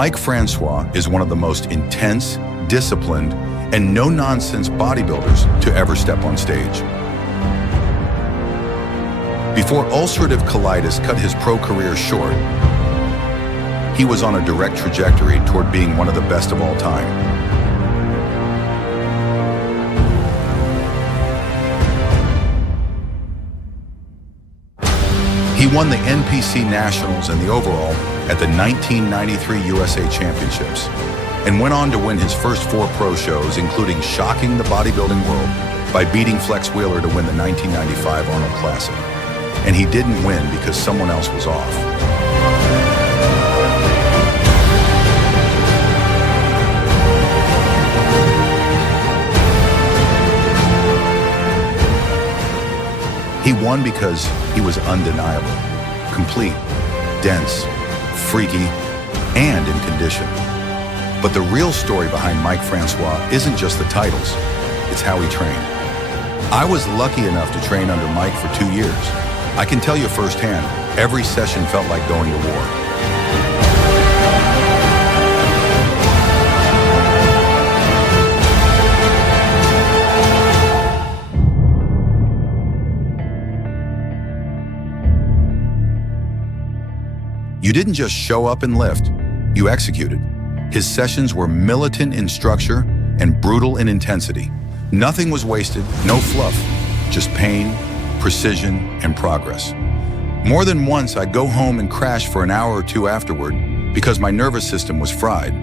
Mike Francois is one of the most intense, disciplined, and no-nonsense bodybuilders to ever step on stage. Before ulcerative colitis cut his pro career short, he was on a direct trajectory toward being one of the best of all time. He won the NPC Nationals and the overall at the 1993 USA Championships, and went on to win his first 4 pro shows, including shocking the bodybuilding world by beating Flex Wheeler to win the 1995 Arnold Classic. And he didn't win because someone else was off. He won because he was undeniable, complete, dense, freaky, and in condition. But the real story behind Mike Francois isn't just the titles, it's how he trained. I was lucky enough to train under Mike for 2 years. I can tell you firsthand, every session felt like going to war. You didn't just show up and lift, you executed. His sessions were militant in structure and brutal in intensity. Nothing was wasted, no fluff, just pain, precision, and progress. More than once, I'd go home and crash for an hour or 2 afterward because my nervous system was fried.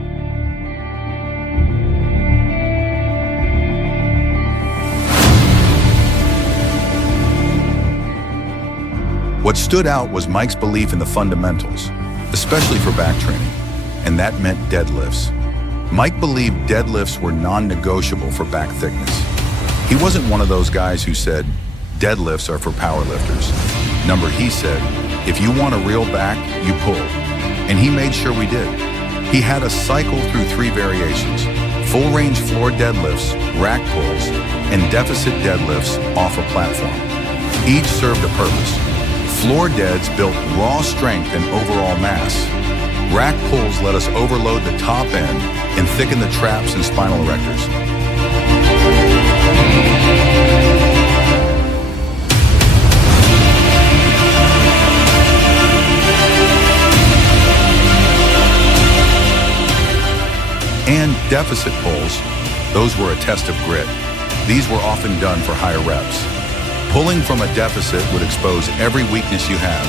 What stood out was Mike's belief in the fundamentals, especially for back training, and that meant deadlifts. Mike believed deadlifts were non-negotiable for back thickness. He wasn't one of those guys who said, deadlifts are for powerlifters. Number, he said, if you want a real back, you pull. And he made sure we did. He had us cycle through 3 variations: full range floor deadlifts, rack pulls, and deficit deadlifts off a platform. Each served a purpose. Floor deads built raw strength and overall mass. Rack pulls let us overload the top end and thicken the traps and spinal erectors. And deficit pulls, those were a test of grit. These were often done for higher reps. Pulling from a deficit would expose every weakness you have.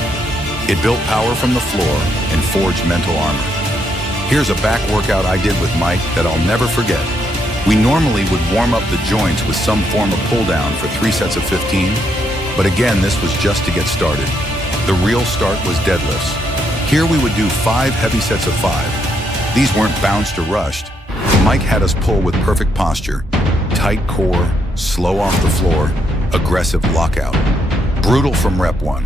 It built power from the floor and forged mental armor. Here's a back workout I did with Mike that I'll never forget. We normally would warm up the joints with some form of pull down for 3 sets of 15, but again, this was just to get started. The real start was deadlifts. Here we would do 5 heavy sets of 5. These weren't bounced or rushed. Mike had us pull with perfect posture, tight core, slow off the floor, aggressive lockout. Brutal from rep 1.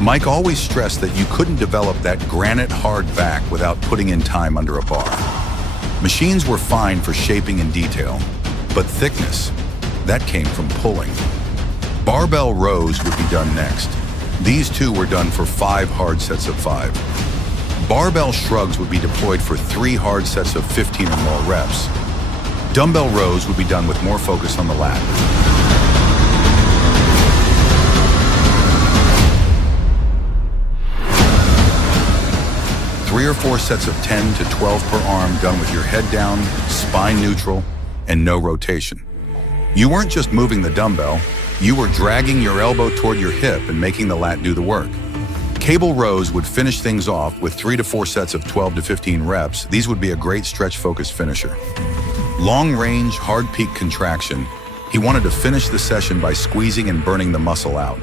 Mike always stressed that you couldn't develop that granite hard back without putting in time under a bar. Machines were fine for shaping and detail, but thickness, that came from pulling. Barbell rows would be done next. These 2 were done for 5 hard sets of 5. Barbell shrugs would be deployed for 3 hard sets of 15 or more reps. Dumbbell rows would be done with more focus on the lat. 3 or 4 sets of 10 to 12 per arm done with your head down, spine neutral, and no rotation. You weren't just moving the dumbbell, you were dragging your elbow toward your hip and making the lat do the work. Cable rows would finish things off with 3 to 4 sets of 12 to 15 reps. These would be a great stretch-focused finisher. Long range, hard peak contraction. He wanted to finish the session by squeezing and burning the muscle out.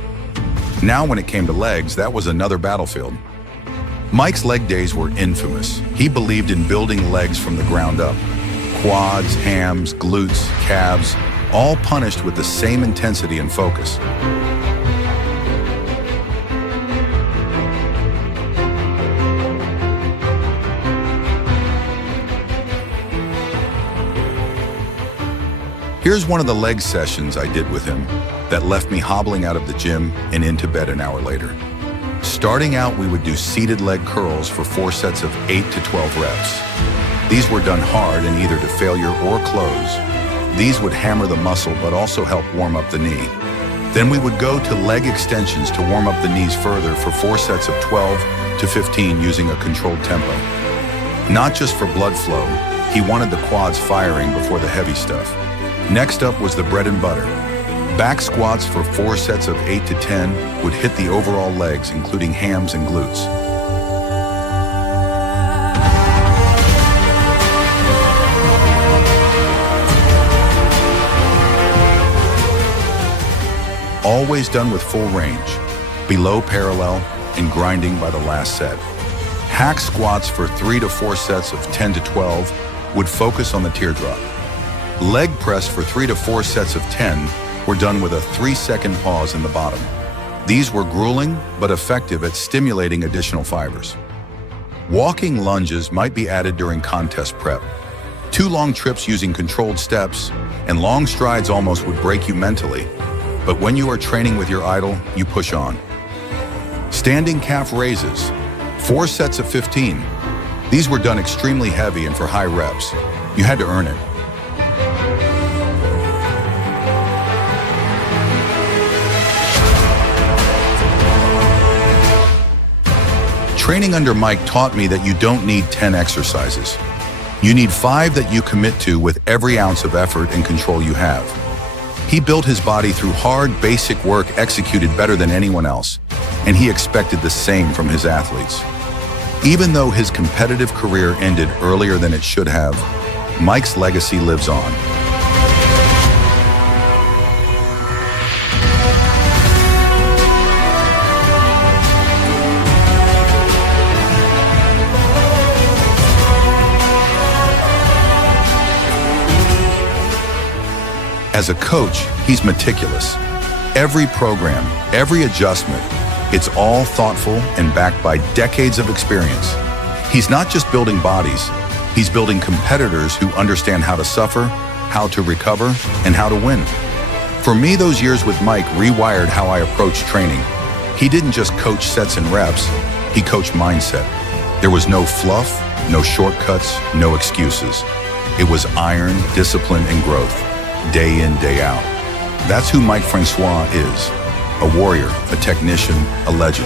Now when it came to legs, that was another battlefield. Mike's leg days were infamous. He believed in building legs from the ground up. Quads, hams, glutes, calves, all punished with the same intensity and focus. Here's one of the leg sessions I did with him that left me hobbling out of the gym and into bed an hour later. Starting out, we would do seated leg curls for 4 sets of 8 to 12 reps. These were done hard and either to failure or close. These would hammer the muscle but also help warm up the knee. Then we would go to leg extensions to warm up the knees further for 4 sets of 12 to 15 using a controlled tempo. Not just for blood flow, he wanted the quads firing before the heavy stuff. Next up was the bread and butter. Back squats for 4 sets of 8 to 10 would hit the overall legs, including hams and glutes. Always done with full range, below parallel, and grinding by the last set. Hack squats for 3 to 4 sets of 10 to 12 would focus on the teardrop. Leg press for 3 to 4 sets of 10 were done with a 3-second pause in the bottom. These were grueling but effective at stimulating additional fibers. Walking lunges might be added during contest prep. 2 long trips using controlled steps and long strides almost would break you mentally. But when you are training with your idol, you push on. Standing calf raises, 4 sets of 15. These were done extremely heavy and for high reps. You had to earn it. Training under Mike taught me that you don't need 10 exercises. You need 5 that you commit to with every ounce of effort and control you have. He built his body through hard, basic work executed better than anyone else, and he expected the same from his athletes. Even though his competitive career ended earlier than it should have, Mike's legacy lives on. As a coach, he's meticulous. Every program, every adjustment, it's all thoughtful and backed by decades of experience. He's not just building bodies, he's building competitors who understand how to suffer, how to recover, and how to win. For me, those years with Mike rewired how I approached training. He didn't just coach sets and reps, he coached mindset. There was no fluff, no shortcuts, no excuses. It was iron, discipline, and growth. Day in, day out. That's who Mike Francois is. A warrior, a technician, a legend.